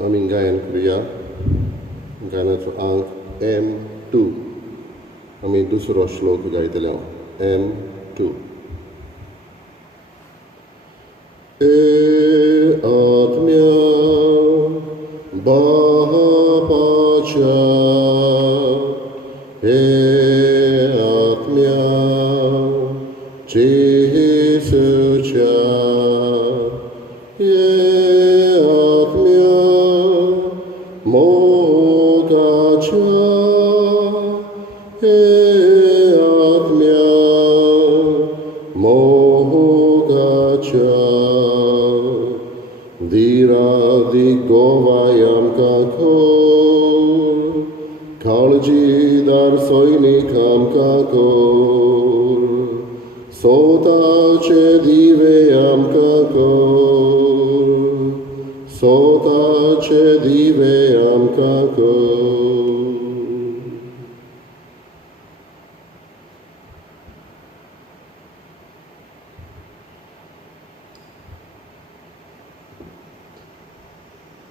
आमी गायन करूया गायनाचो अंक M2 आमी दुसरो श्लोक गायतले M2 आत्म्या बापाच्या आत्म्या जेसूच्या आत्म्या मोगाच्या आत्म्या मोगाच्या धीरादी गोवायाम काकोर काळजीदार सैनिकाम काकोर स्वताचे दिवे आमकां कोर स्वताचे दिवे आमकां कोर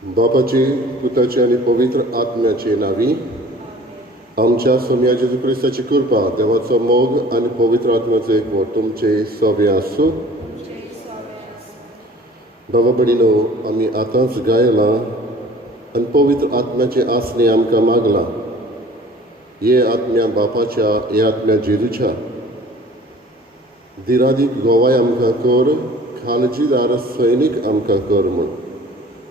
बापाची पुताची आनी पवित्र आत्म्याची नावी आमच्या सोम्या जेजू क्रिस्ताची कृपा देवाचो मोग आनी पवित्र आत्म्याचो एकवट तुमचे सगळे आसूं बाबा भडिनो आमी आतांच गायलां आनी पवित्र आत्म्याचे आसने आमकां मागलां हे आत्म्या बापाच्या हे आत्म्या जेजूच्या दिरादीक गोवाय आमकां कर काळजीदार सैनीक आमकां कर म्हूण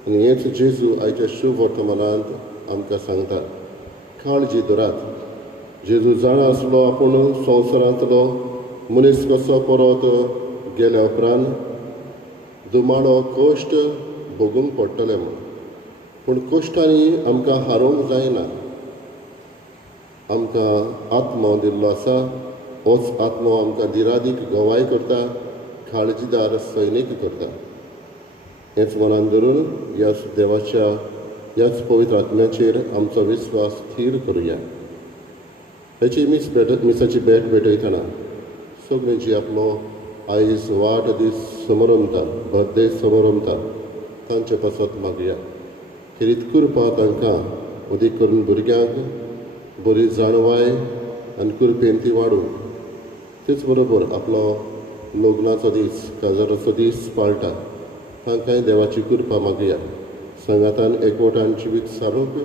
आनी हेच जेजू आयच्या शुभ वर्तमानांत आमकां सांगता काळजी दवरात जेजू जाणा आसलो आपूण संवसारांतलो मनीस कसो परत गेल्या उपरांत दुमाडो कश्ट भोगूंक पडटले म्हूण पूण कश्टांनी आमकां हारोवंक जायना आमकां आत्मो दिल्लो आसा होच आत्मो आमकां दिरादीक गोवाय करता काळजीदार सैनीक करता हेच मनान धरून ह्या देवाच्या ह्याच पवित्र आत्म्याचेर आमचो विस्वास स्थिर करुया हेची मिसाची भेट भेटयतना सगळीं जी आपलो आयज वाडदीस समोर रमता बर्थडे समोर रमता तांचे पासत मागुया खेरीत कृपा तांकां उदीक करून भुरग्यांक बरी जाणवाय आनी कृपेन ती वाडूं तेच बरोबर आपलो लग्नाचो दीस काजाराचो दीस पाळटा तांकांय देवाची कृपा मागुया संगातान एकवटान जिवीत सारूंक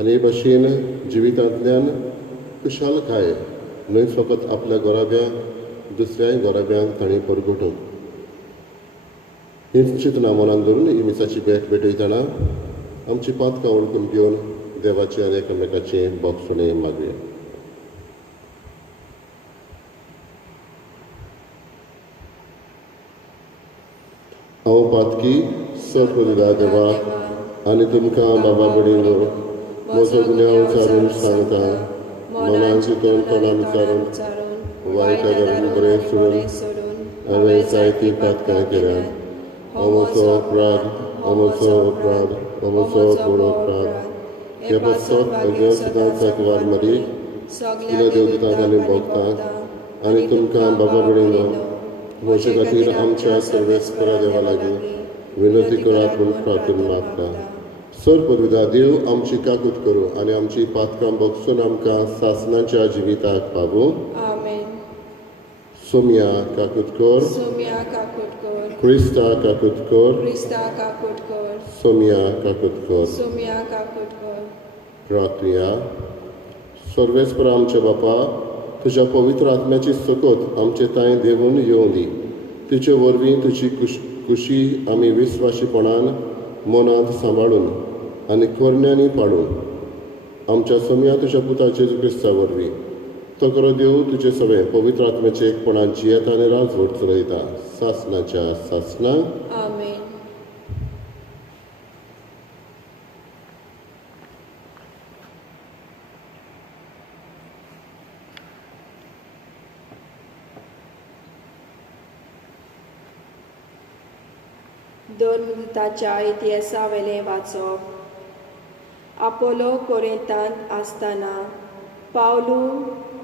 आनी हे भाशेन जिवितांतल्यान खुशालकाय न्हय फकत आपल्या गोराब्यांक दुसऱ्याय गोराब्यांक तांणी परगटूंक हीच चिंतना मनान धरून ही मिसाची भेट भेटयतना आमची पातकां वळखून घेवन देवाचे आनी एकामेकाचे बोगसणे मागुया हांव पातकी सपदा देवा आनी तुमकां बाबा भडिनो म्हजो गुन्यांव विचारून सांगता मनान चिंतून तोंडान विचारून वायटा घरांनी बरें सोडून हांवें जायतीं पातकां केल्यात हो म्हजो अपराध हो म्हजो अपराध हो म्हजो व्हड अपराध हे पासत अग्या सदांच वार मरी कितें देवतां आनी भोगतात आनी तुमकां बाबा भडिनो म्हजे खातीर आमच्या सर्वेस्परा देवा लागीं विनंती करात म्हूण प्रार्थना मागता सर पविता देव आमची काकूट करूं आनी आमची पातकां भोगसून आमकां सासणाच्या जिविताक पावूं सोम्या काकूट कर क्रिस्ता काकूट कर सोम्या काकूट कर प्रार्थया सर्वेस्परा आमच्या बापा तुज्या पवित्र आत्म्याची सकत आमचे तांय देवून येवं दी तुजे वरवीं तुजी खुशी आमी विस्वाशीपणान मनांत सांबाळून आनी कोरण्यांनी पाडून आमच्या सोम्या तुज्या पुता जेजू क्रिस्ता वरवीं तो करो देव तुजे सगळे पवित्र आत्म्याचे एकपणान जियेता आनी राजवट चलयता सासणाच्या सासणाक आमेन धर्मदूताच्या इतिहासा वेले वाचप आपोलो कोरिंतांत आसतना पावलू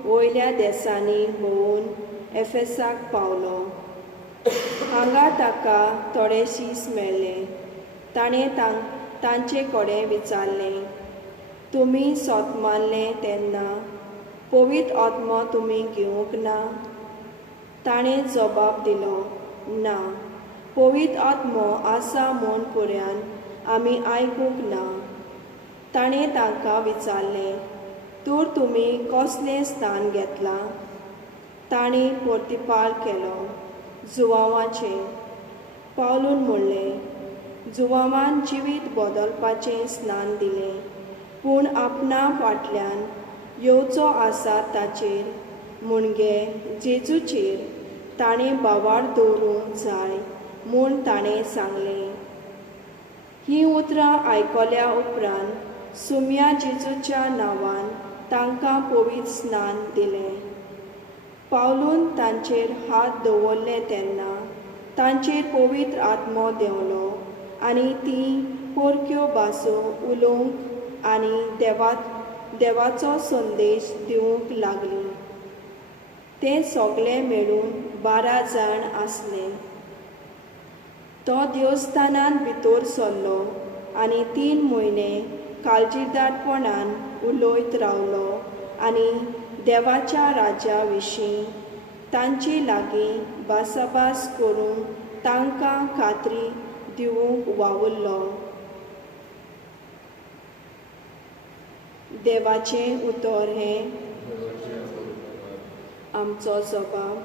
वयल्या देसांनी भोंवून एफेसाक पावलो हांगा ताका थोडे शीस मेळ्ळे ताणें तांचे कडेन विचारलें, तुमी सोत मारलें तेन्ना पवित्र आत्मो तुमी घेवंक ना? ताणें जबाब दिलो, ना, पवित्र आत्मो आसा म्हूण पुऱ्यान आमी आयकूंक ना. ताणें तांकां विचारलें, तर तुमी कसलें स्थान घेतलां? तांणी प्रतिपाळ केलो, जुवांवाचें. पावलून म्हणलें, जुवांवान जिवीत बदलपाचें स्नान दिलें, पूण आपणा फाटल्यान येवचो आसा ताचेर, म्हणजे जेजूचेर, ताणें बावार दवरूंक जाय म्हूण ताणें सांगलें. हीं उतरां आयकल्या उपरांत सुमया जेजूच्या नांवान तांकां पवित्र स्नान दिलें. पावलून तांचेर हात दवरले तेन्ना तांचेर पवित्र आत्मो देंवलो आनी तीं परक्यो भासो उलोवंक आनी देवाचो संदेश दिवंक लागलीं. ते सगळे मेळून 12 जाण आसले. तो देवस्थानांत भितर सरलो आनी 3 म्हयने काळजीदारपणान उलयत रावलो आनी देवाच्या राज्या विशीं तांचे लागीं भासाभास करून तांकां खात्री दिवंक वावुरलो. देवाचें उतर हें. आमचो जबाब,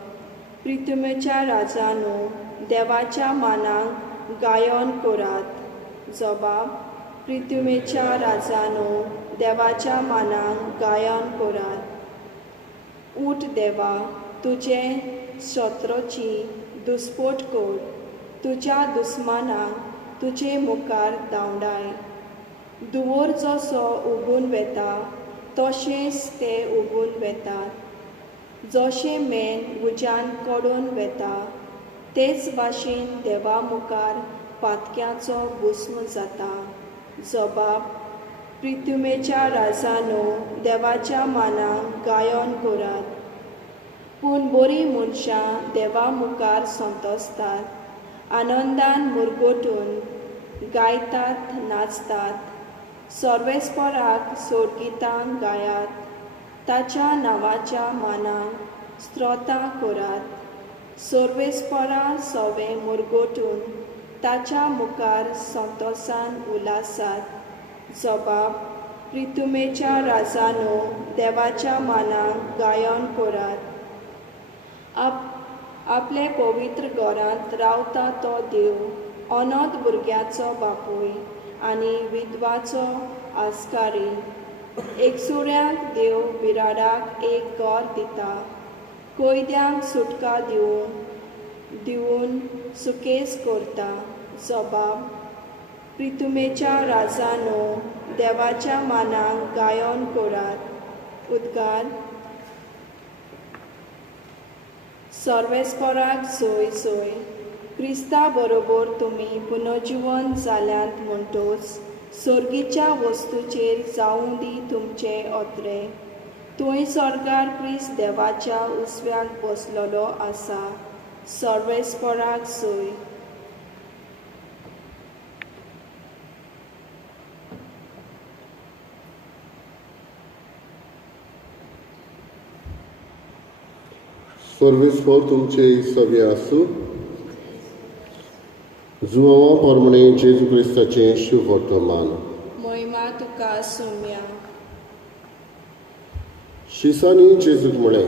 पृथ्वीच्या राजानो, देवाच्या मानाक गायन करात. जबाब, पृथ्वीच्या राजानो, देवाच्या मानाक गायन करात. उठ देवा, तुजे शत्रूची दुस्पट कर, तुज्या दुस्मानाक तुजे मुखार धांवडाय. दुवर जसो उबून वेता तशेंच ते उबून वेतात. जशें मेण उज्यान कडून वेता तेच भाशेन देवा मुखार पातक्याचो भुस्म जाता. जबाब, पृथ्वीच्या राजानो, देवाच्या मानाक गायन करात. पूण बरीं मनशां देवा मुखार संतोसतात, आनंदान मुरगोटून गायतात, नाचतात. सर्वेस्पराक सोडगितां गायात, ताच्या नांवाच्या मानाक स्तोत्रां करात. सर्वेस्परा सवे मुरगोटून ताच्या मुखार संतोशान उलासात. जबाब, पृथ्वीच्या राजानो, देवाच्या मानाक गायन करात. आपले पवित्र घरांत रावता तो देव, अनाथ भुरग्याचो बापूय आनी विधवाचो आस्कारी. एकसुऱ्याक देव बिराडाक एक घर दिता, कोयद्यांक सुटका दिवन सुकेस करता. जबाब, पृथ्वीच्या राजानो, देवाच्या मानाक गायन करात. उद्गार. सर्वेस्पराक सोय सोय. क्रिस्ता बरोबर तुमी पुनर्जीवन जाल्यांत म्हणटोच सर्गीच्या वस्तूचेर जावं दी तुमचे ओत्रे. थंय स्वर्गार क्रिस्त देवाच्या उजव्याक बसलोलो आसा. सर्वेस्पराक सोय. सर्वेस्पर तुमचे सगळे आसूं. जुवांवा पोरमणे जेजू क्रिस्ताचें शुभ वर्तमान. महिमा तुका सुम्या. शिसांनी जेजूक म्हळें,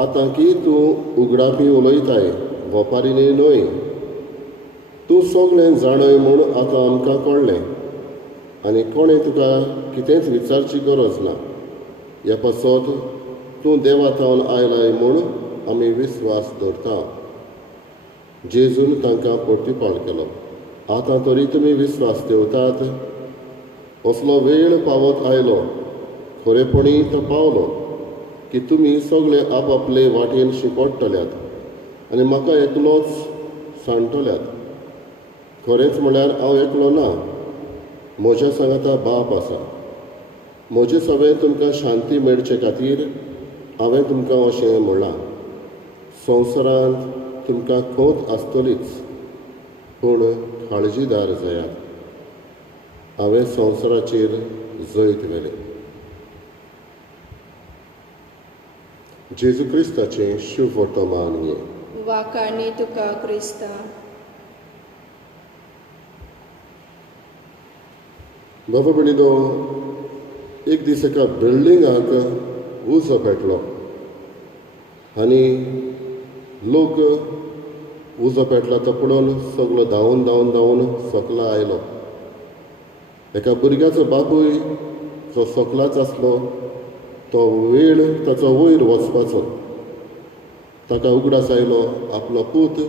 आतां की तूं उगडापी उलयताय, वपारीने न्हय. तूं सगळें जाणय म्हूण आतां आमकां कळ्ळें आनी कोणें तुका कितेंच विचारची गरज ना. ह्या पासत तूं देवातावन आयलाय म्हूण आमी विस्वास दवरता. जेजून तांकां प्रतिपाळ केलो, आतां तरी तुमी विस्वास देंवतात. असलो वेळ पावत आयलो, खरेपणी तो पावलो, की तुमी सगळे आपआपले वाटेन शिंपडटल्यात आनी म्हाका एकलोच सांडटल्यात. खरेंच म्हळ्यार हांव एकलो ना, म्हज्या सांगाता बाप आसा. म्हजे सगळें तुमकां शांती मेळचे खातीर हांवें तुमकां अशें म्हणलां. संवसारांत तुमकां खोत आसतलीच, पूण काळजीदार जायात. हांवें संवसाराचेर जैत व्हेलें. जेजू क्रिस्ताचें शुभ वर्तमान हें. वाखाणी तुका क्रिस्ता. बाबा भयणीनो, एक दीस एका बिल्डिंगाक उजो पेटलो आनी लोक उजो पेटला तो पळोवन सगळो धांवन धांवन धांवन सकला आयलो. एका भुरग्याचो बापूय जो सकलाच आसलो तो वेळ ताचो वयर वचपाचो. ताका उगडास आयलो आपलो पूत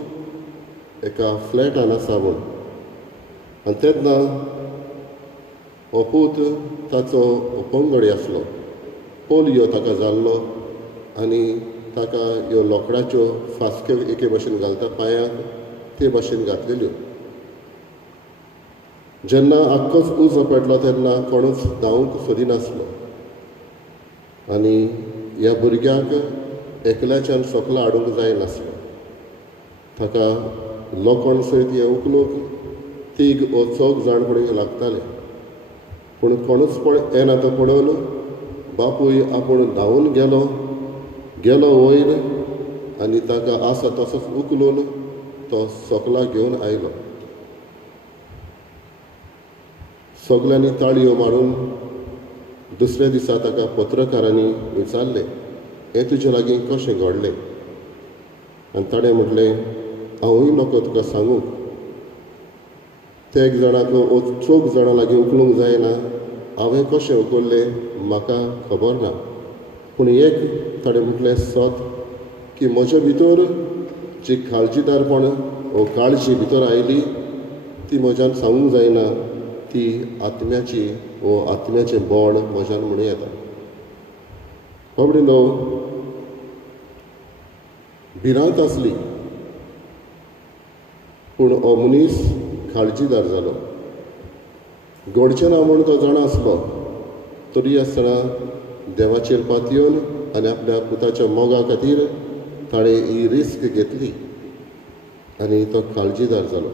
एका फ्लॅटान आसा म्हूण. आनी तेन्ना हो पूत ताचो पंगडी आसलो. पोलियो ताका जाल्लो आनी ताका ह्यो लोकडाच्यो फासक्यो एके भशेन घालता पांयांक ते भशेन घातलेल्यो. जेन्ना आख्खोच उजो पेटलो तेन्ना कोणूच धांवूंक सोदिनासलो आनी ह्या भुरग्याक एकल्याच्यान सकला हाडूंक जायनासलें. ताका लोकोण सयत हे उखलूंक तीग वो चौग जाण पळय लागताले, पूण कोणूच येना तो पळोवन बापूय आपूण धांवून गेलो वयर आनी ताका आसा तसोच उखलून तो सकला घेवन आयलो. सगल्यांनी ताळयो मारून दुसऱ्या दिसा ताका पत्रकारांनी विचारलें, हें तुजे लागीं कशें घडलें? आनी ताणें म्हटलें, हांवूय नोको तुका सांगूंक. ते एक जाणाक चौग जाणां लागीं उखलूंक जायना. हांवें कशें उखल्लें म्हाका खबर ना, पूण एक ताणें म्हटलें सत की म्हजे भितर जी काळजीदारपण वो काळजी भितर आयली ती म्हज्यान सांगूंक जायना. ती आत्म्याची वो आत्म्याचें बोड म्हज्यान म्हणून येता. बाबडीनो, भिरांत आसली पूण हो मनीस काळजीदार जालो. घडचें ना म्हूण तो जाणा आसलो, तरी आसतना देवाचेर पातयेवन आनी आपल्या पुताच्या मोगा खातीर ताणें ही रिस्क घेतली आनी तो काळजीदार जालो.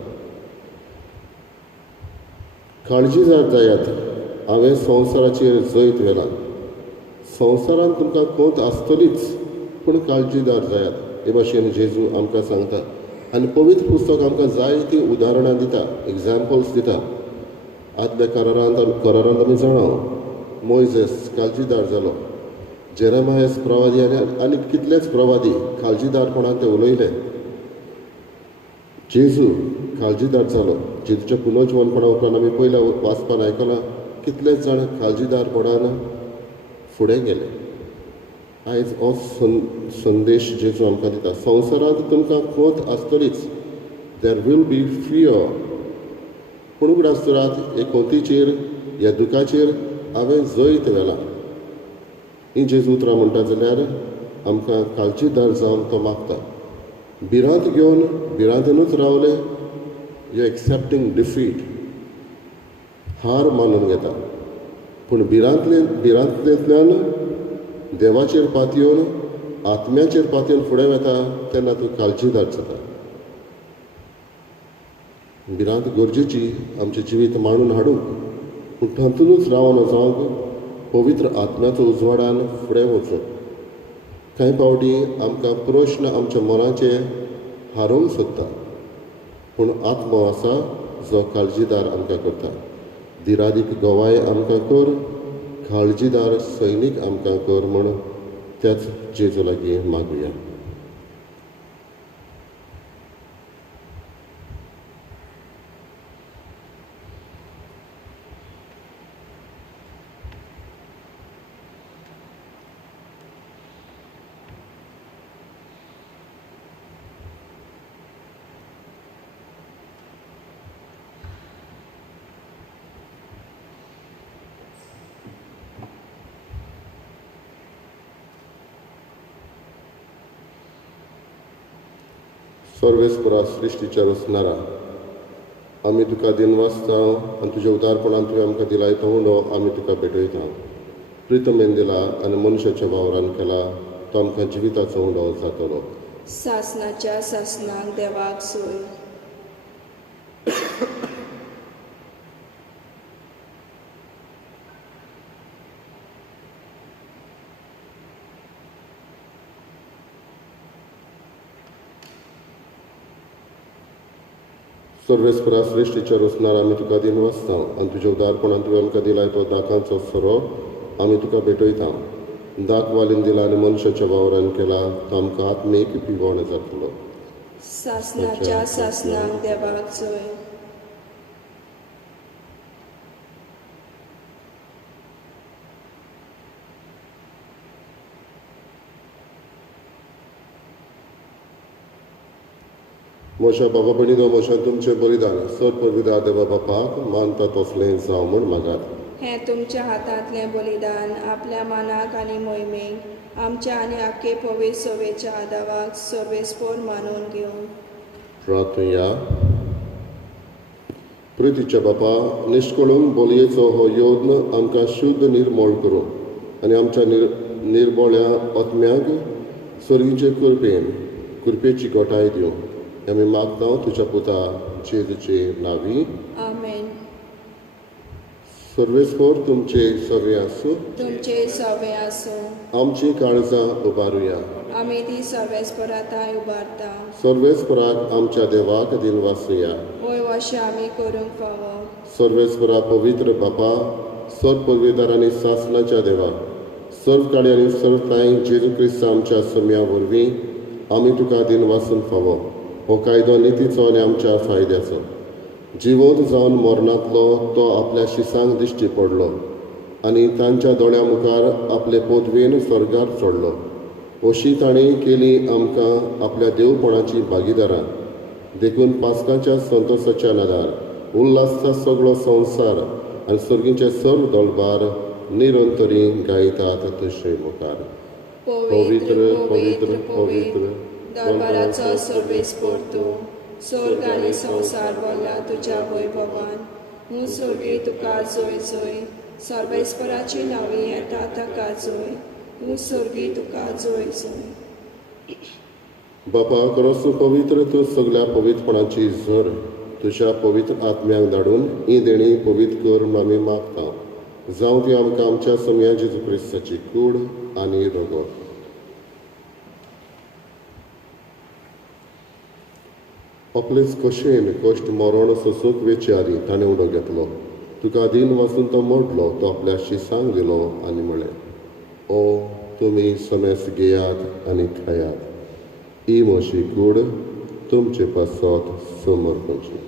काळजीदार जायात. हांवें संवसाराचेर जैत व्हेलां. संवसारांत तुमकां खोंत आसतलीच, पूण काळजीदार जायात. हे भाशेन जेजू आमकां सांगता. आनी पवित्र पुस्तक आमकां जायतीं उदाहरणां दिता, एग्जाम्पल्स दिता. आदल्या करारांत आमी जाणां मोयजेस काळजीदार जालो. जेरेमायस प्रवादी आनी कितलेच प्रवादी काळजीदारपणान ते उलयले. जेजू काळजीदार जालो. जेजूच्या पुनर्जीवनपणा उपरांत आमी पयल्या वाचपान आयकलां कितलेच जाण काळजीदारपणान फुडें गेले. आयज हो संदेश जेजू आमकां दिता. संवसारांत तुमकां खोंत आसतलीच. देर वील बी फियर. पूण उगड आसतरात हे खोंतीचेर ह्या दुखाचेर हांवें जैत व्हेलां. ही जेजू उतरां म्हणटा जाल्यार आमकां काळजीदार जावन तो मागता. भिरांत घेवन भिरांतूनच रावले यू एक्सेप्टींग डिफीट. हार मानून घेता. पूण भिरांतलेंतल्यान देवाचेर पातयेवन आत्म्याचेर पातयेवन फुडें वता तेन्ना तूं काळजीदार जाता. भिरांत गरजेची आमचें जिवीत मांडून हाडूंक, पूण तातूंतच रावन वचोंक पवित्र आत्म्याचो उजवाडान फुडें वचूंक. कांय फावटी आमकां प्रश्न आमच्या मनाचे हारोवंक सोदता, पूण आत्मो आसा जो काळजीदार आमकां करता. धिरादीक गोवाय आमकां कर, काळजीदार सैनीक आमकां कर म्हूण त्याच जेजू लागीं मागुया. सर्वेस्परा सृश्टीच्या रचणारा, आमी तुका दिनवासता आनी तुज्या उदारपणान तुवें आमकां दिलाय तो उंडो आमी तुका भेटयता. प्रितमेन दिला आनी मनशाच्या वावरान केला तो आमकां जिविताचो उंडो जातलो. सासणाच्या सासणाक देवाक सोय. सर्वेस्परा श्रेश्ठीच्या रोसणार आमी तुका दिन वाचता आनी तुज्या उदारपणान तुवें आमकां दिलाय तो दाखांचो सोरो आमी तुका भेटयता. दाख वालीन दिला आनी मनशाच्या वावरान केला तो आमकां आत्मीक पिवण जातलो. सासणाच्या सासणांक देवाक जय. मोशा बाबा भणिनो मोशा तुमचें बलिदान सर पवित्र देवा बापाक मानता तसलें जावं म्हूण मागात. हें तुमच्या हातांतलें बलिदान आपल्या मानाक आनी मोहिमेक आमच्या आनी आख्खे पवित्र सवेच्या आदावाक सर्वेस्पोर मानून घेवन प्रार्थया. प्रितीच्या बापा निश्कळून बोलयेचो हो योद्न आमकां शुद्ध निर्मळ करूं आनी आमच्या निर्मोळ्या आत्म्याक स्वर्गीचे कृपेची गोठाय दिवं आमी मागता तुज्या पुता जेजूचे नांवी. आमेन. सर्वेस्पोर तुमचे सवे आसूं. तुमचे सवे आसूं. आमची काळजां उबारुया. आमी ती सर्वेस्पराताय उबारता. सर्वेस्पराक आमच्या देवाक दिन वाचुया. वय अशें आमी करूंक फावो. सर्वेस्परा पवित्र बापा सर्व पदवीदार आनी सासणाच्या देवा सर्व काळी आनी सर्वताय जेजू क्रिस्त आमच्या सम्या वरवीं आमी तुका दिन वाचून फावो. हो कायदो नितीचो आनी आमच्या फायद्याचो. जिवंत जावन मरणांतलो तो आपल्या शिसांक दिश्टी पडलो आनी तांच्या दोळ्या मुखार आपले पदवेन स्वर्गार चडलो. अशी ताणें केली आमकां आपल्या देवपणाची भागीदारां देखून पास्काच्या संतोशाच्या नदार उल्हासचा सगळो संवसार आनी सर्गीचे सर्व दळबार निरंतरी गायतात तशे मुखार. पवित्र पवित्र पवित्र दरबाराचो सर्वेस्पोर तूं स्वर्ग आनी संवसार भरला तुज्या वैभवान. मूं सर्गी तुका जय जय. सर्वेस्पराची नांवी येता ताका जय. मूं सर्गी तुका जय जय. बापा खरोच पवित्र तूं सगळ्या पवित्रपणाची झर तुज्या पवित्र आत्म्याक धाडून ही देणी पवित्र कर म्हूण आमी मागता. जावं ती आमकां आमच्या सम्या जेजू क्रिस्ताची कूड आनी रगत. आपलेच कशेन कश्ट मरण सोसूंक वेचारी ताणें उडो घेतलो. तुका दिन वाचून तो मोडलो तो आपल्या शिसांक दिलो आनी म्हळें ओ तुमी समेस घेयात आनी खायात. ही म्हशी कूड तुमचे पासत समर्पणची.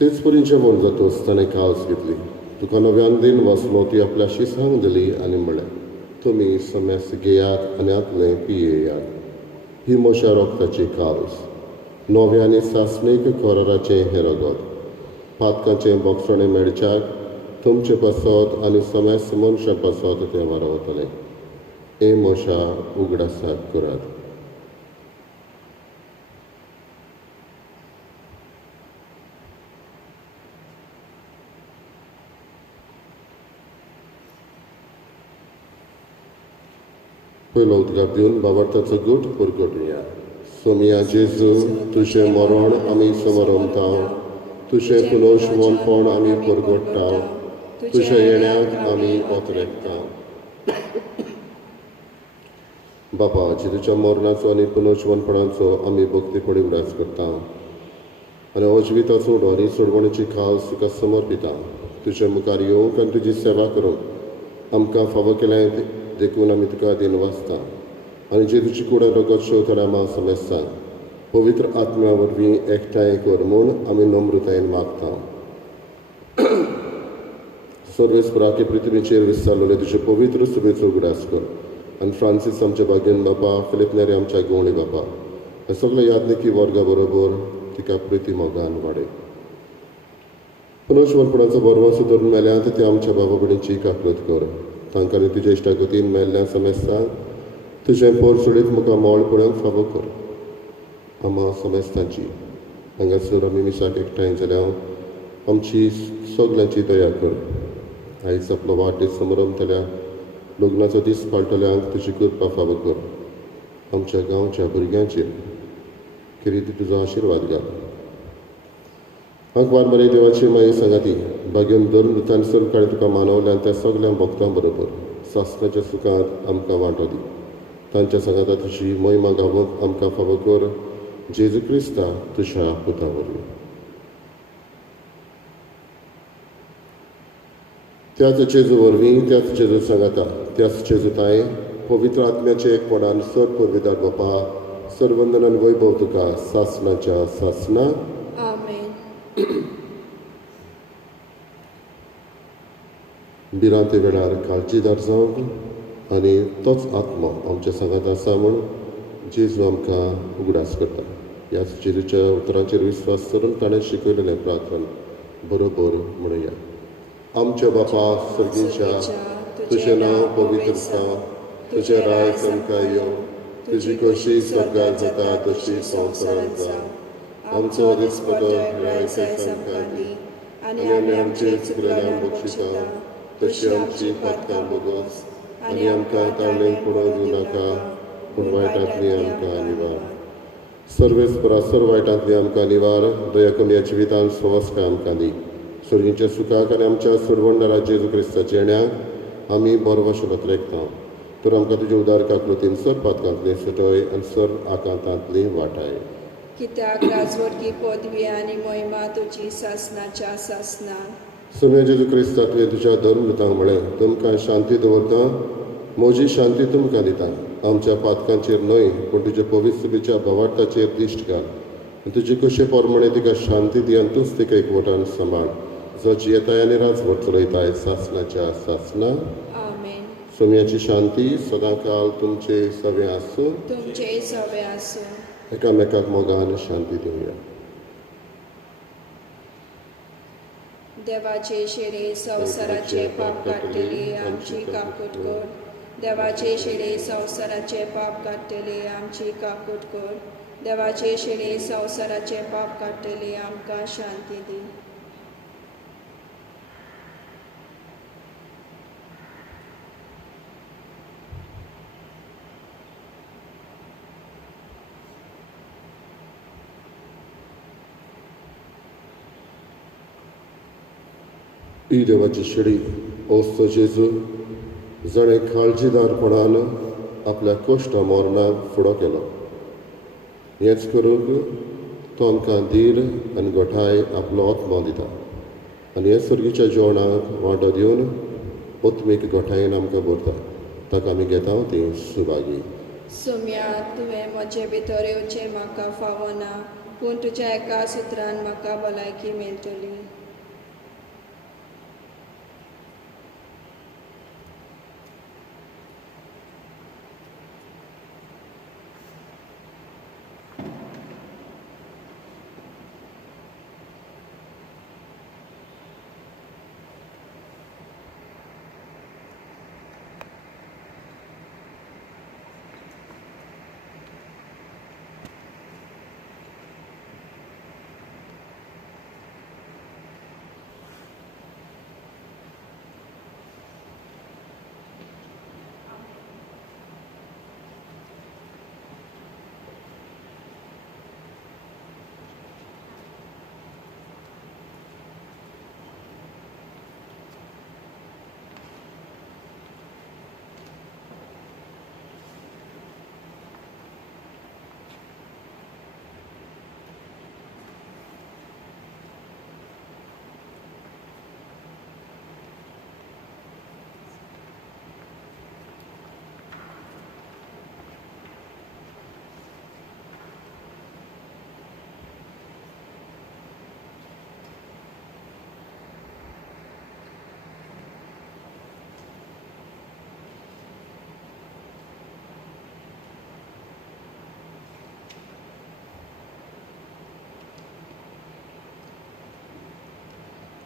तेच परीन जेवण जातोच ताणें काळज घेतली. तुका नव्यान दिन वाचलो ती आपल्या शिसांक दिली आनी म्हळें तुमी समेस घेयात आनी आतलें पियेयात. ही म्हज्या रोगताची काळज नवे आनी सासणीक कराराचें हें रगत. पातकांचें बोगसणें मेळच्याक तुमचे पासत आनी समेस मनशां पासत तें वारवतलें. हें म्हज्या उगडासाक करात. पयलो उदगार दिवन बाबार्थाचो गूट परगटुया. सोमिया जेजू तुजें मरण आमी समरमता. तुजें पुनर्जीवनपण आमी परगटता. तुज्या येण्याक आमी ओतरेकता. बापा जेजूच्या मरणाचो आनी पुनर्जीवनपणाचो आमी भक्तीपणी उडास करता आनी अजिविताचो उडो आनी सोडवणेची खास तुका समर्पिता. तुजे मुखार येवंक आनी तुजी सेवा करूंक आमकां फावो केलें देखून आमी तुका दिन वाचता आनी जेजूची कूड रगत शेवतल्या मा समेस्ता पवित्र आत्म्या वरवीं एकठांय कर म्हूण आमी नम्रतायेन मागता. सर्वेस्पराके पृथ्वीचेर विस्तारलेले तुजे पवित्र सुबेचो उगडास कर आनी फ्रांसीस आमच्या बागेन बापा फिलिप नेरे आमच्या गवळी बापा हे सगळे यादनिकी वर्गा बरोबर तिका प्रिती मोगान वाडय. पुनर्जीवनपणाचो बरवो सुदारून मेल्यांत ते आमच्या बाबा भयणीची काकलत कर. तांकां आनी तुज्या इश्टागतीन मेल्ल्या समेस्तांक तुजें पोर सोडीत मुखार मोळ पळोवंक फावो कर. आमा समेस्तांची हांगासर आमी मिसाक एकठांय जाल्यार आमची सगल्यांची दया कर. आयज आपलो वाडदीस समरमतल्या लग्नाचो दीस पाळटल्यांक तुजी कृपा फावो कर. आमच्या गांवच्या भुरग्यांचेर कितें तुजो आशिर्वाद घाल. हांक वार बरे देवाची माये सांगाती बागेन धरून दुतांसर काळी तुका मानवल्यान त्या सगळ्या भक्तां बरोबर सासणाच्या सुखांत आमकां वांटो दी. तांच्या सांगाता तुजी महिमा गावूंक आमकां फावो कर. जेजू क्रिस्ता तुज्या पुता वरवीं. त्याच जेजू वरवीं, त्याच जेजू सांगाता, त्याच जेजू ताय पवित्र आत्म्याचे एकपणान सर परविदार बापा सर्वंदनान वैभव तुका सासणाच्या सासना. आमेन. भिरांते वेळार काळजीदार जावंक आनी तोच आत्मो आमच्या सांगात आसा म्हूण जेजू आमकां उगडास करता. ह्याच जेजूच्या उतरांचेर विस्वास करून ताणें शिकयलेलें प्रार्थना बरोबर म्हणुया. आमच्या बापा सर्गीच्या, तुजें नांव पवित्र जावं, तुजें राज आमकां येवं, तुजी खोशी स्वर्गांत जाता तशी संवसारांत जावं. आमचो दिसपतो रायसायज आमकां दी, आनी आमी आमचेर चुकलेल्यांक बक्षिता तशी आमची पातकां बोगोस, आनी आमकां ताळणेक पडोवंक दिवं नाका, पूण वायटांतली आमकां निवार. सर्वेस्परा सर्व वायटांतली आमकां निवार. दया कमी जिवितांत स्वस्काय आमकां दी. सर्गीच्या सुखाक आनी आमच्या सोडवणदारा जेजू क्रिस्ताच्या येण्याक आमी बरो वशेन रेखता. तर आमकां तुज्या उदारका कृतीन सर पातकांतली सुटय आनी सर आकांतांतली वाटाय. कित्याक राजवटकी पदवी आनी महिमा तुजी सासणाच्या सासना. सगळे जेजू क्रिस्ता तुवें तुज्या धर्मृतांक म्हळें, तुमकां शांती दवरता, म्हजी शांती तुमकां दिता. आमच्या पातकांचेर न्हय पूण तुज्या पवित्रतेच्या भवार्थाचेर दिश्ट घाल. तुजी कशे पोरमणे तिका शांती दी आनी तूंच तिका एकवटान सांबाळ. जची येताय आनी राजवट चलयताय सासणाच्या सासना. आमेन. सोम्याची शांती सदां काल तुमचे सवे आसूं. तुमचे सवे आसूं. एकामेकाक मोगान शांती दिवया. देवाचे शेरे संवसाराचे पाप काडटली आमची काकूट कर. देवाचे शेरे संवसाराचे पाप काडटली आमची काकूट कर. देवाचे शेरे संवसाराचे पाप काडटली आमकां शांती दी. ही देवाची शिडी ओस्तो जेजू जणें काळजीदारपणान आपल्या कश्ट मरणाक फुडो केलो. हेंच करूंक तो आमकां धीर आनी गोठाय आपलो आत्मो दिता आनी हे सर्गीच्या जेवणाक वांटो दिवन ओत्मीक गोठायेन आमकां भरता. ताका आमी घेता ती सुभागी. सुम्या तुवें म्हजे भितर येवचें म्हाका फावना, पूण तुज्या एका सुत्रान म्हाका भलायकी मेळटली.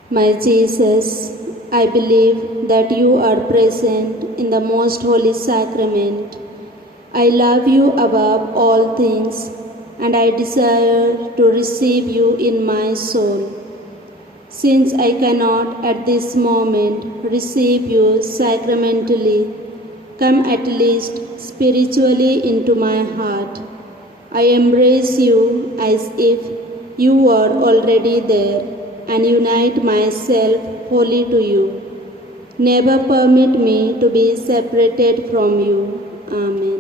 My Jesus, I believe that you are present in the most holy sacrament. I love you above all things, and I desire to receive you in my soul. Since I cannot at this moment receive you sacramentally, come at least spiritually into my heart. I embrace you as if you were already there. and unite myself wholly to you. Never permit me to be separated from you. Amen.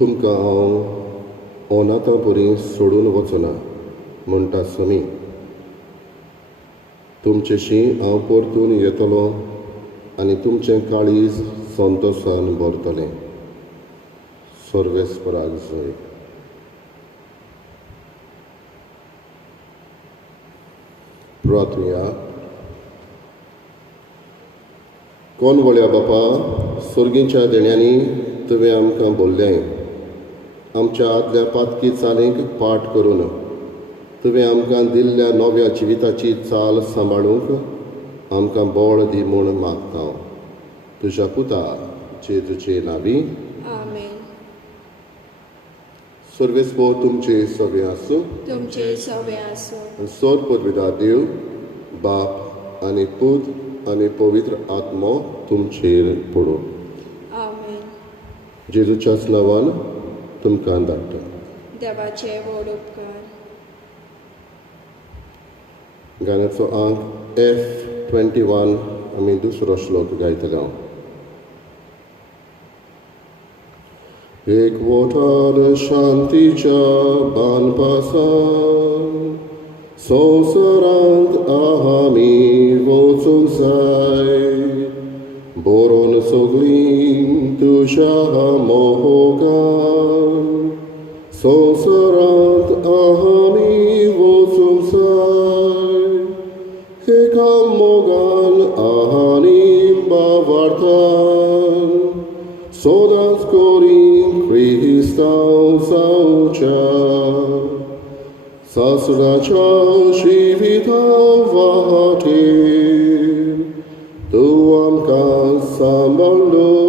तुमकां हांव अनाथां परी सोडून वचना म्हणटा समी. तुमचेशी हांव परतून येतलों आनी तुमचें काळीज संतोशान भरतलें. सर्वेस्पराक जय. प्रार्थया. कोण वळ्या बापा, सर्गीच्या देण्यांनी तुवें आमकां भरलें. आमच्या आदल्या पातकी चालींक पाट करून तुवें आमकां दिल्ल्या नव्या जिविताची चाल सांबाळूंक आमकां बळ दी म्हूण मागता. तुज्या पुता जेजूचे नांवी. आमेन. सर्वेस्पो तुमचे सवे आसूं. तुमचे सवे आसूं. सोद पदवीदार देव, बाप आनी पूत आनी पवित्र आत्मो तुमचेर पडूं. आमेन. जेजूच्याच नांवान तुमकां धाडटा. देवाचे व्हड उपकार. गाण्याचो अंक F21 आमी दुसरो श्लोक गायतले. एकवटान शांतीच्या बानपासान संवसारांत आमी वचूंक जाय. बरोवन सगळीं तुज्या मोगान संवसारांत आमी वचूंक जाय. एका मोगान आनी बावार्थान सदांच करी क्रिस्तांव जावच्या. सासणाच्या जिविता वाटेर तूं आमकां सांबाळलो.